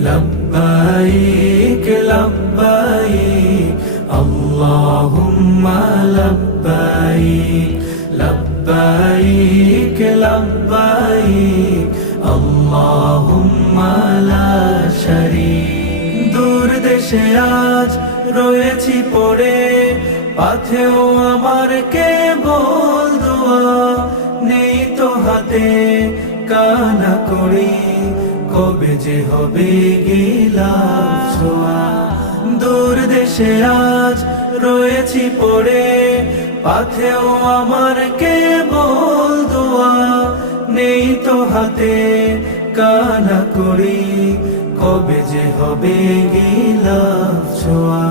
لبيك لبيك اللهم لبيك لبيك لبيك اللهم لا شريك দূর দেশে আজ রয়েছি পড়ে পাথেও আমার কেবল দোয়া নেই তো হাতে কানা করি কবে যে হবে গিলাফ ছোঁয়া দূর দেশে আজ রয়েছি পড়ে পাথেও আমার কেবল দোয়া নেই তো হাতে কানা করি কবে যে হবে গিলাফ ছোঁয়া